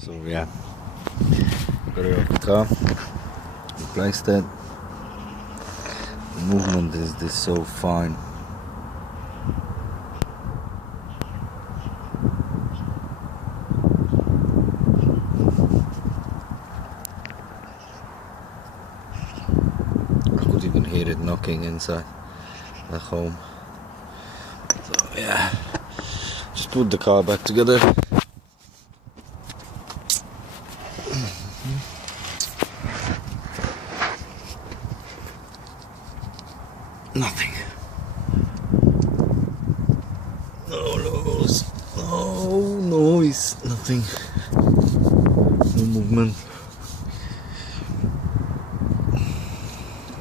So yeah, got it off the car, replaced it. The movement is this so fine. I could even hear it knocking inside at home. So yeah, just put the car back together. Nothing. No noise. No noise. Nothing. No movement.